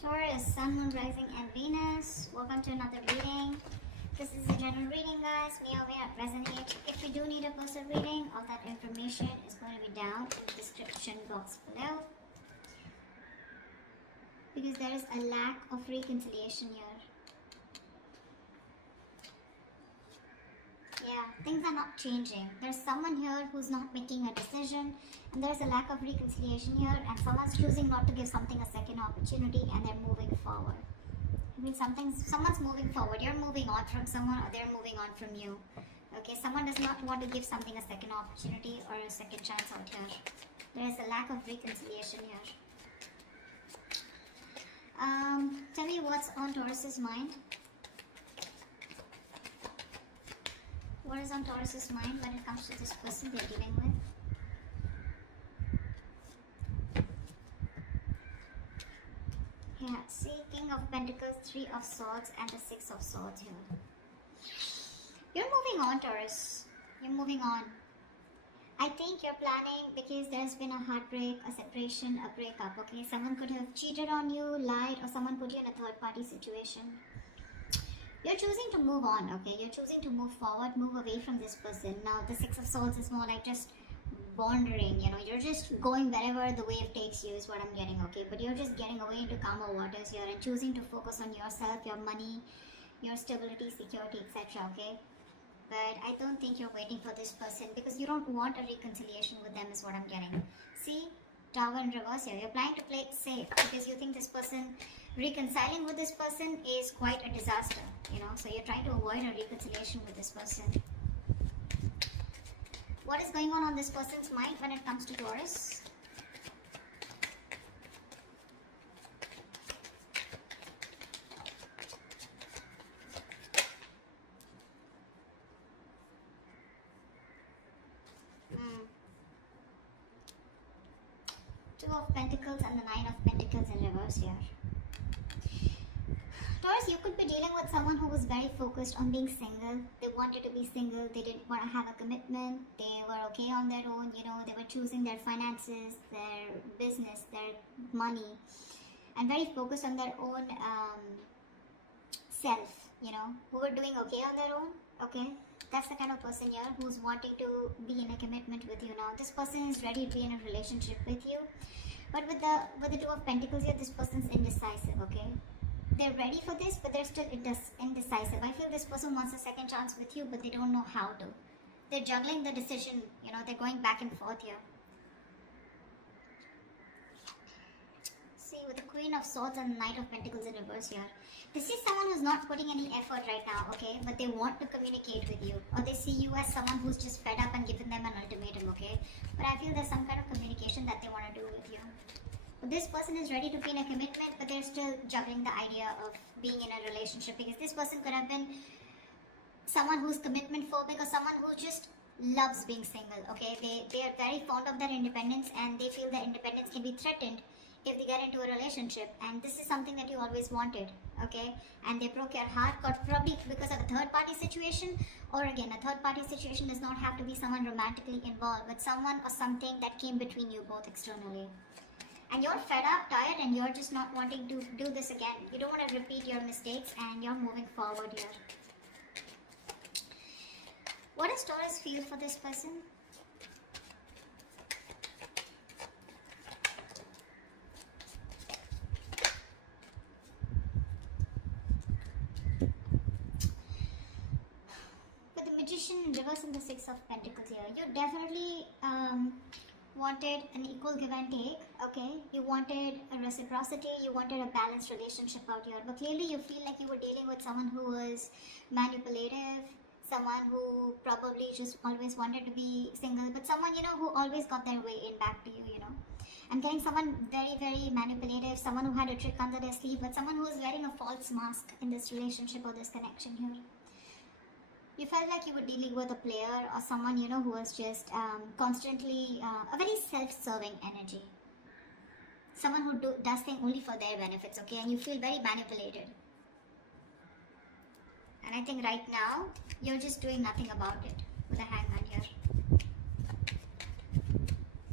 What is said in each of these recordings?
Taurus, Sun, Moon, Rising, and Venus. Welcome to another reading. This is a general reading, guys. May or may not resonate. If you do need a personal reading, all that information is going to be down in the description box below. Because there is a lack of reconciliation here. Yeah, things are not changing. There's someone here who's not making a decision, and there's a lack of reconciliation here, and someone's choosing not to give something a second opportunity, and they're moving forward. I mean, someone's moving forward. You're moving on from someone, or they're moving on from you. Okay, someone does not want to give something a second opportunity or a second chance out here. There is a lack of reconciliation here. Tell me what's on Taurus's mind. What is on Taurus's mind when it comes to this person they're dealing with? Yeah, see, King of Pentacles, Three of Swords, and the Six of Swords here. You're moving on, Taurus. You're moving on. I think you're planning because there's been a heartbreak, a separation, a breakup, okay? Someone could have cheated on you, lied, or someone put you in a third-party situation. You're choosing to move on, okay? You're choosing to move forward, move away from this person. Now, the Six of Swords is more like just wandering, you know? You're just going wherever the wave takes you is what I'm getting, okay? But you're just getting away into calmer waters here and choosing to focus on yourself, your money, your stability, security, etc., okay? But I don't think you're waiting for this person because you don't want a reconciliation with them is what I'm getting. See? Tower in reverse here. You're planning to play it safe because you think this person, reconciling with this person is quite a disaster, you know, so you're trying to avoid a reconciliation with this person. What is going on this person's mind when it comes to Taurus? Two of Pentacles and the Nine of Pentacles in reverse here. Taurus, you could be dealing with someone who was very focused on being single. They wanted to be single. They didn't want to have a commitment. They were okay on their own. You know, they were choosing their finances, their business, their money, and very focused on their own self, you know, who were doing okay on their own. Okay, that's the kind of person here who's wanting to be in a commitment with you now. This person is ready to be in a relationship with you. But with the Two of Pentacles here, this person's indecisive, okay? They're ready for this, but they're still indecisive. I feel this person wants a second chance with you, but they don't know how to. They're juggling the decision, you know, they're going back and forth here. See, with the Queen of Swords and the Knight of Pentacles in reverse here. This is someone who's not putting any effort right now, okay? But they want to communicate with you. Or they see you as someone who's just fed up and given them an ultimatum, okay? But I feel there's some kind of communication that they want to do with you. But this person is ready to be in a commitment, but they're still juggling the idea of being in a relationship. Because this person could have been someone who's commitment phobic or someone who just loves being single, okay? They are very fond of their independence and they feel their independence can be threatened if they get into a relationship, and this is something that you always wanted, okay? And they broke your heart, probably because of a third-party situation, or again, a third-party situation does not have to be someone romantically involved, but someone or something that came between you both externally. And you're fed up, tired, and you're just not wanting to do this again. You don't want to repeat your mistakes, and you're moving forward here. What does Taurus feel for this person? In reverse and the Six of Pentacles here, you definitely wanted an equal give and take, okay? You wanted a reciprocity, you wanted a balanced relationship out here, but clearly you feel like you were dealing with someone who was manipulative, someone who probably just always wanted to be single, but someone, you know, who always got their way in back to you, you know. I'm getting someone very, very manipulative, someone who had a trick under their sleeve, but someone who is wearing a false mask in this relationship or this connection here. You felt like you were dealing with a player or someone, you know, who was just constantly a very self-serving energy. Someone who does things only for their benefits, okay? And you feel very manipulated. And I think right now, you're just doing nothing about it with a hangman here.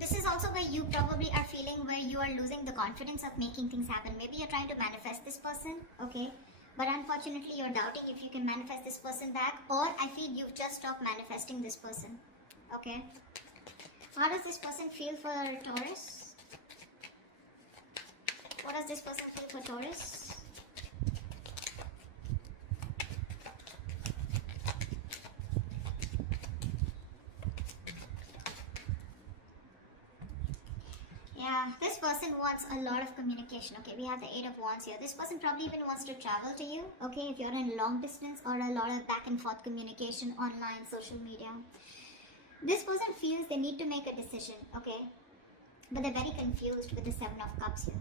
This is also where you probably are feeling where you are losing the confidence of making things happen. Maybe you're trying to manifest this person, okay? But unfortunately, you're doubting if you can manifest this person back, or I feel you've just stopped manifesting this person, okay? How does this person feel for Taurus? What does this person feel for Taurus? Yeah, this person wants a lot of communication. Okay, we have the 8 of Wands here. This person probably even wants to travel to you. Okay, if you're in long distance, or a lot of back and forth communication online, social media. This person feels they need to make a decision. Okay, but they're very confused with the 7 of Cups here.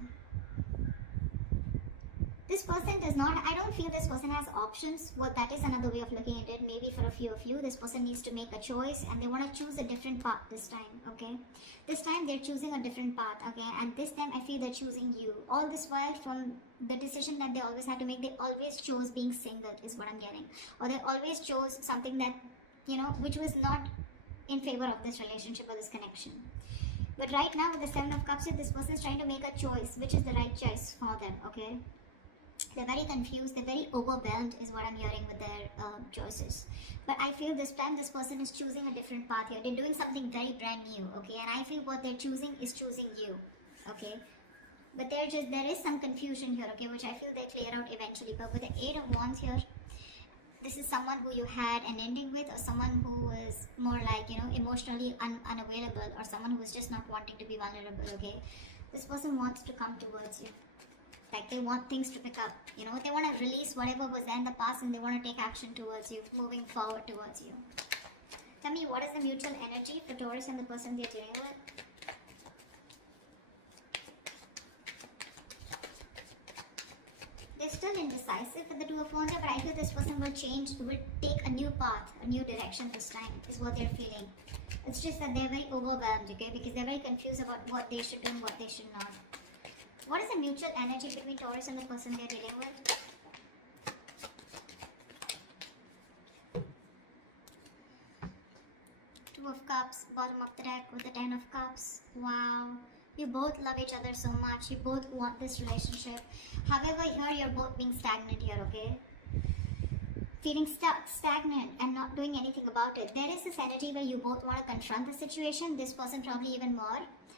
This person does not, I don't feel this person has options. Well, that is another way of looking at it. Maybe for a few of you, this person needs to make a choice and they want to choose a different path this time, okay? This time they're choosing a different path, okay? And this time I feel they're choosing you. All this while, from the decision that they always had to make, they always chose being single, is what I'm getting. Or they always chose something that, you know, which was not in favor of this relationship or this connection. But right now with the 7 of Cups, this person is trying to make a choice, which is the right choice for them, okay? They're very confused, they're very overwhelmed is what I'm hearing with their choices. But I feel this time this person is choosing a different path here. They're doing something very brand new, okay? And I feel what they're choosing is choosing you, okay? But there is some confusion here, okay? Which I feel they clear out eventually. But with the 8 of Wands here, this is someone who you had an ending with, or someone who is more like, you know, emotionally unavailable, or someone who is just not wanting to be vulnerable, okay? This person wants to come towards you. Like they want things to pick up, you know, they want to release whatever was there in the past and they want to take action towards you, moving forward towards you. Tell me, what is the mutual energy for Taurus and the person they're dealing with? They're still indecisive with the 2 of Wands, but I feel this person will take a new path, a new direction this time, is what they're feeling. It's just that they're very overwhelmed, okay, because they're very confused about what they should do and what they should not. What is the mutual energy between Taurus and the person they're dealing with? Two of Cups, bottom of the deck with the 10 of Cups. Wow. You both love each other so much. You both want this relationship. However, here you're both being stagnant here, okay? Feeling stuck, stagnant, and not doing anything about it. There is this energy where you both want to confront the situation. This person probably even more.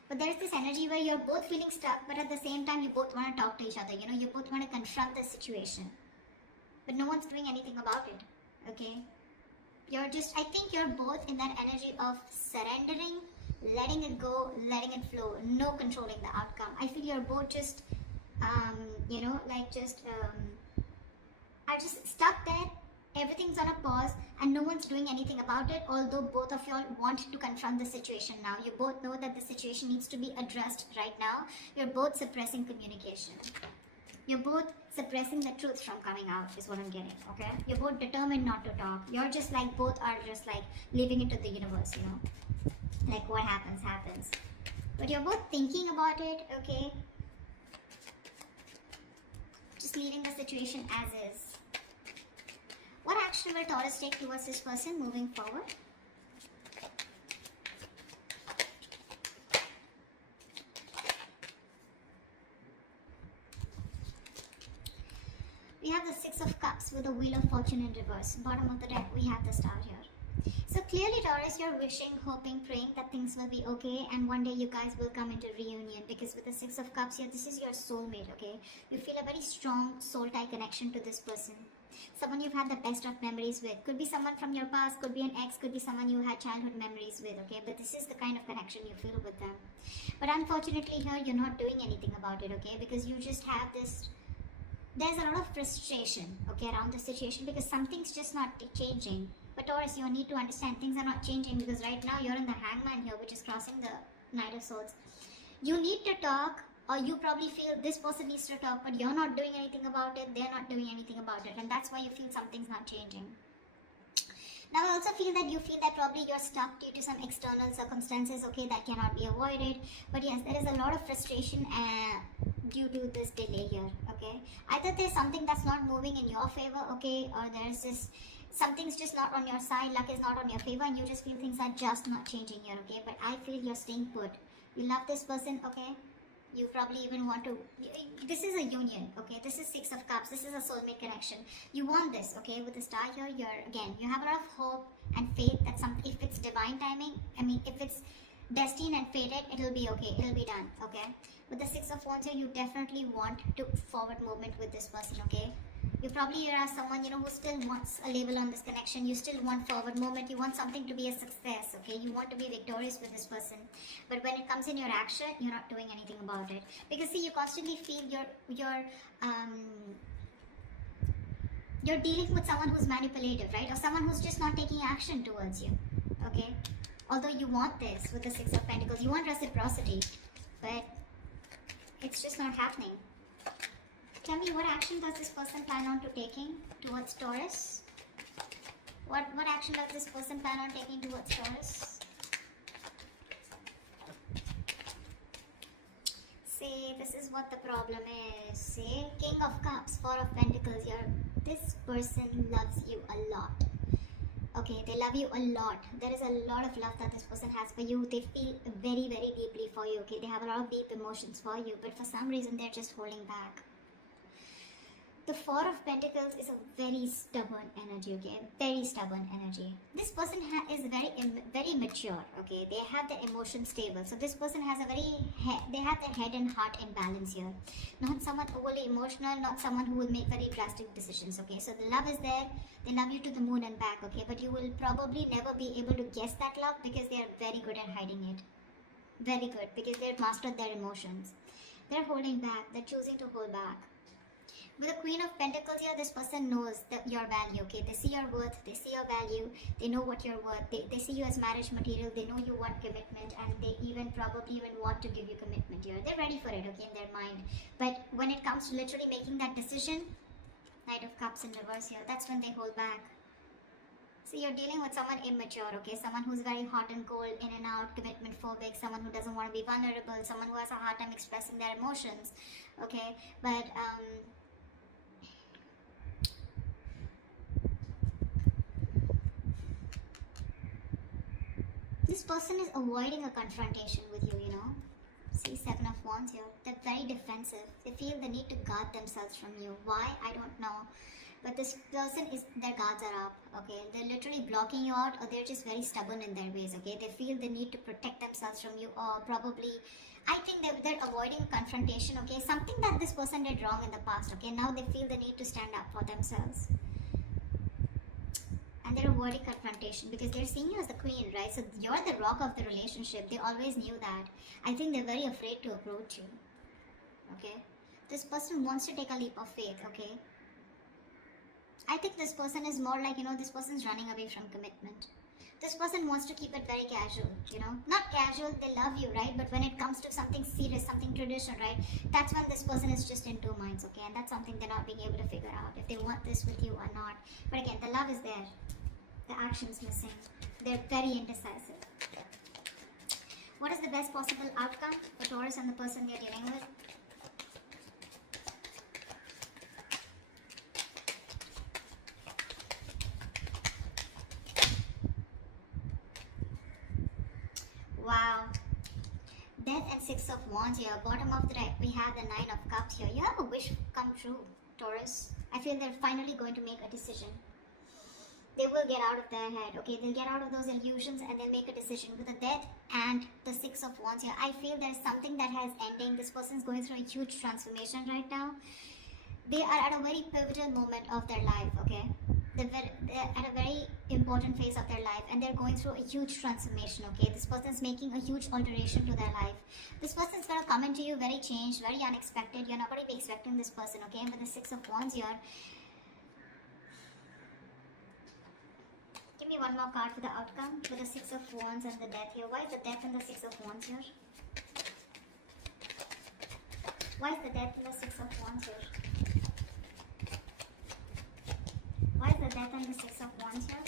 But there is this energy where you're both feeling stuck, but at the same time you both want to talk to each other. You know, you both want to confront the situation. But no one's doing anything about it, okay? I think you're both in that energy of surrendering, letting it go, letting it flow, no controlling the outcome. I feel you're both just, you know, like are just stuck there. Everything's on a pause and no one's doing anything about it, although both of y'all want to confront the situation now. You both know that the situation needs to be addressed right now. You're both suppressing communication. You're both suppressing the truth from coming out, is what I'm getting, okay? You're both determined not to talk. You're just like, both are just like leaving it to the universe, you know? Like what happens, happens. But you're both thinking about it, okay? Just leaving the situation as is. What action will Taurus take towards this person moving forward? We have the 6 of Cups with the Wheel of Fortune in reverse. Bottom of the deck, we have the Star here. So clearly, Taurus, you're wishing, hoping, praying that things will be okay and one day you guys will come into reunion, because with the 6 of Cups here, this is your soulmate, okay? You feel a very strong soul tie connection to this person. Someone you've had the best of memories with. Could be someone from your past, could be an ex, could be someone you had childhood memories with, okay? But this is the kind of connection you feel with them. But unfortunately here, you're not doing anything about it, okay? Because you just have this, there's a lot of frustration, okay, around the situation, because something's just not changing. But Taurus, you need to understand things are not changing, because right now you're in the Hangman here, which is crossing the Knight of Swords. You need to talk, or you probably feel this person needs to talk, but you're not doing anything about it, they're not doing anything about it, and that's why you feel something's not changing. Now I also feel that probably you're stuck due to some external circumstances, okay, that cannot be avoided. But yes, there is a lot of frustration due to this delay here, okay. Either there's something that's not moving in your favor, okay, or there's this, something's just not on your side, luck is not on your favor, and you just feel things are just not changing here, okay. But I feel you're staying put. You love this person, okay? You probably even want to, this is a union, okay? This is Six of Cups. This is a soulmate connection. You want this, okay? With the star here, you have a lot of hope and faith that if it's divine timing, I mean, if it's destined and fated, it'll be okay. It'll be done, okay? With the Six of Wands here, you definitely want to forward movement with this person, okay? You probably are someone, who still wants a label on this connection. You still want forward movement. You want something to be a success, okay? You want to be victorious with this person. But when it comes in your action, you're not doing anything about it. Because see, you constantly feel you're dealing with someone who's manipulative, right? Or someone who's just not taking action towards you, okay? Although you want this with the Six of Pentacles, you want reciprocity, but it's just not happening. Tell me, what action does this person plan on to taking towards Taurus? What action does this person plan on taking towards Taurus? See, this is what the problem is. See, King of Cups, Four of Pentacles here. This person loves you a lot. Okay, they love you a lot. There is a lot of love that this person has for you. They feel very, very deeply for you. Okay, they have a lot of deep emotions for you, but for some reason they're just holding back. The Four of Pentacles is a very stubborn energy, okay? Very stubborn energy. This person is very mature, okay? They have the emotion stable. So this person has they have their head and heart in balance here. Not someone overly emotional, not someone who will make very drastic decisions, okay? So the love is there. They love you to the moon and back, okay? But you will probably never be able to guess that love because they are very good at hiding it. Very good, because they've mastered their emotions. They're holding back. They're choosing to hold back. With the Queen of Pentacles here, this person knows your value, okay? They see your worth, they see your value, they know what you're worth, they see you as marriage material, they know you want commitment, and they probably even want to give you commitment here. They're ready for it, okay, in their mind. But when it comes to literally making that decision, Knight of Cups in reverse here, that's when they hold back. So you're dealing with someone immature, okay? Someone who's very hot and cold, in and out, commitment phobic, someone who doesn't want to be vulnerable, someone who has a hard time expressing their emotions, okay? But, this person is avoiding a confrontation with you, See, Seven of Wands here. They're very defensive. They feel the need to guard themselves from you. Why? I don't know. But this person their guards are up, okay? They're literally blocking you out, or they're just very stubborn in their ways, okay? They feel the need to protect themselves from you, or probably, I think they're avoiding confrontation, okay? Something that this person did wrong in the past, okay? Now they feel the need to stand up for themselves. And they're avoiding confrontation because they're seeing you as the queen, right? So you're the rock of the relationship. They always knew that. I think they're very afraid to approach you, okay? This person wants to take a leap of faith, okay? I think this person is more like, this person's running away from commitment. This person wants to keep it very casual, Not casual, they love you, right? But when it comes to something serious, something traditional, right? That's when this person is just in two minds, okay? And that's something they're not being able to figure out, if they want this with you or not. But again, the love is there. The action's missing. They're very indecisive. What is the best possible outcome for Taurus and the person they're dealing with? Wow. Death and Six of Wands here. Bottom of the deck, we have the Nine of Cups here. You have a wish come true, Taurus. I feel they're finally going to make a decision. They will get out of their head, okay? They'll get out of those illusions and they'll make a decision. With the Death and the Six of Wands here, I feel there's something that has ending. This person's going through a huge transformation right now. They are at a very pivotal moment of their life, okay? They're at a very important phase of their life and they're going through a huge transformation, okay? This person's making a huge alteration to their life. This person's going to come into you very changed, very unexpected. You're not going to be expecting this person, okay? And with the Six of Wands here, give me one more card for the outcome. With the Six of Wands and the Death here. Why is the Death and the Six of Wands here? Why is the Death and the Six of Wands here? Why is the Death and the Six of Wands here?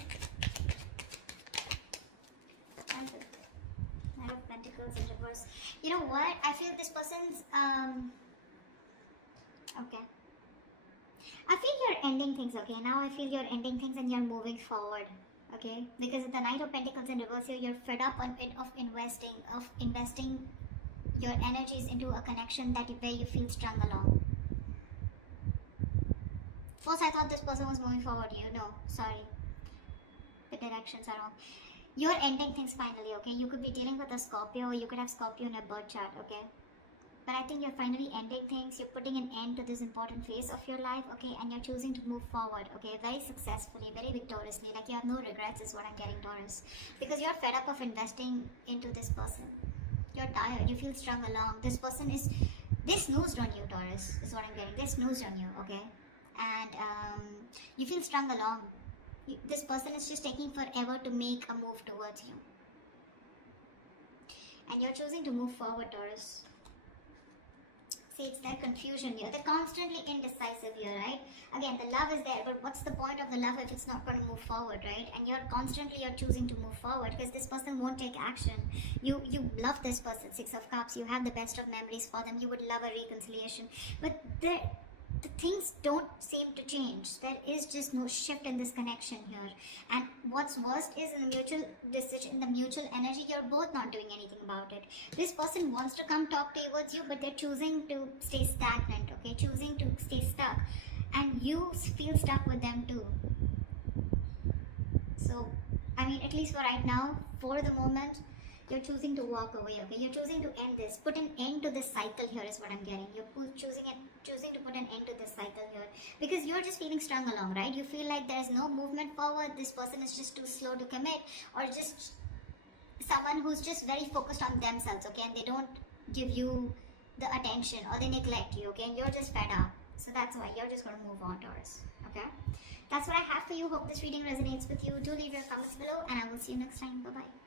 And the Knight of Pentacles in reverse. You know what? I feel this person's okay. I feel you're ending things, okay? Now I feel you're ending things and you're moving forward, okay? Because the Knight of Pentacles in reverse here, you're fed up of investing your energies into a connection where you feel strung along. First, I thought this person was moving forward. No, sorry. The directions are wrong. You're ending things finally, okay? You could be dealing with a Scorpio, or you could have Scorpio in a birth chart, okay? But I think you're finally ending things. You're putting an end to this important phase of your life, okay? And you're choosing to move forward, okay? Very successfully, very victoriously. Like you have no regrets is what I'm getting, Taurus. Because you're fed up of investing into this person. You're tired. You feel strung along. This person they snoozed on you, Taurus, is what I'm getting. They snoozed on you, okay? And you feel strung along. This person is just taking forever to make a move towards you. And you're choosing to move forward, Taurus. See, it's that confusion here. They're constantly indecisive here, right? Again, the love is there, but what's the point of the love if it's not going to move forward, right? And you're choosing to move forward because this person won't take action. You love this person, Six of Cups. You have the best of memories for them. You would love a reconciliation. But the things don't seem to change. There is just no shift in this connection here. And what's worst is in the mutual decision, in the mutual energy, you're both not doing anything about it. This person wants to come talk towards you, but they're choosing to stay stagnant, okay? Choosing to stay stuck. And you feel stuck with them too. So, I mean, at least for right now, for the moment, you're choosing to walk away, okay? You're choosing to end this. Put an end to this cycle here is what I'm getting. You're choosing to put an end to this cycle here. Because you're just feeling strung along, right? You feel like there's no movement forward. This person is just too slow to commit. Or just someone who's just very focused on themselves, okay? And they don't give you the attention or they neglect you, okay? And you're just fed up. So that's why you're just going to move on, Taurus, okay? That's what I have for you. Hope this reading resonates with you. Do leave your comments below and I will see you next time. Bye-bye.